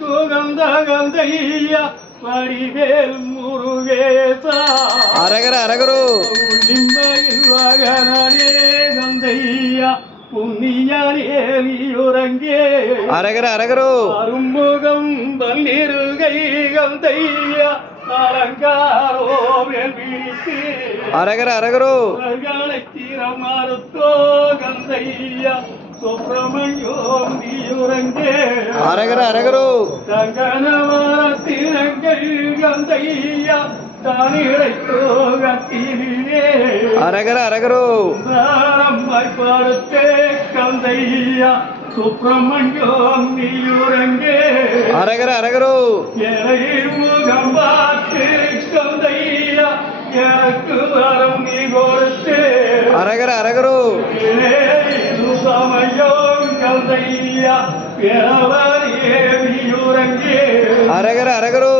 குகந்த கந்தையா வடிவேல் முருகேசா அரகர அரகரோ நிம்மையில் வகனே கந்தையா புண்ணியனே நீயுறங்கே அரகர அரகரோ அருமுகம் பன்னிருகை கந்தையா அலங்காரோ வேல்விழித்து அரகர அரகரோ தீரம் மறுத்தோ கந்தையா சுப்பிரமணியோம் நீயுறங்கே அரகர அரகரோ தங்கனவரத்தினங்கள் கந்தையா தானிழைத்தோ கத்திலே அரகர அரகரோ தாரம்மாய் படுத்தே கந்தையா சுப்பிரமணியோம் நீயுறங்கே அரகர அரகரோ எலை முகம் பார்த்து கந்தையா எனக்கு வரம் நீ கொடுத்தே அரகர அரகரோ சமயம் கந்தையா பிறவரே நீயுறங்கே அரகர அரகரோ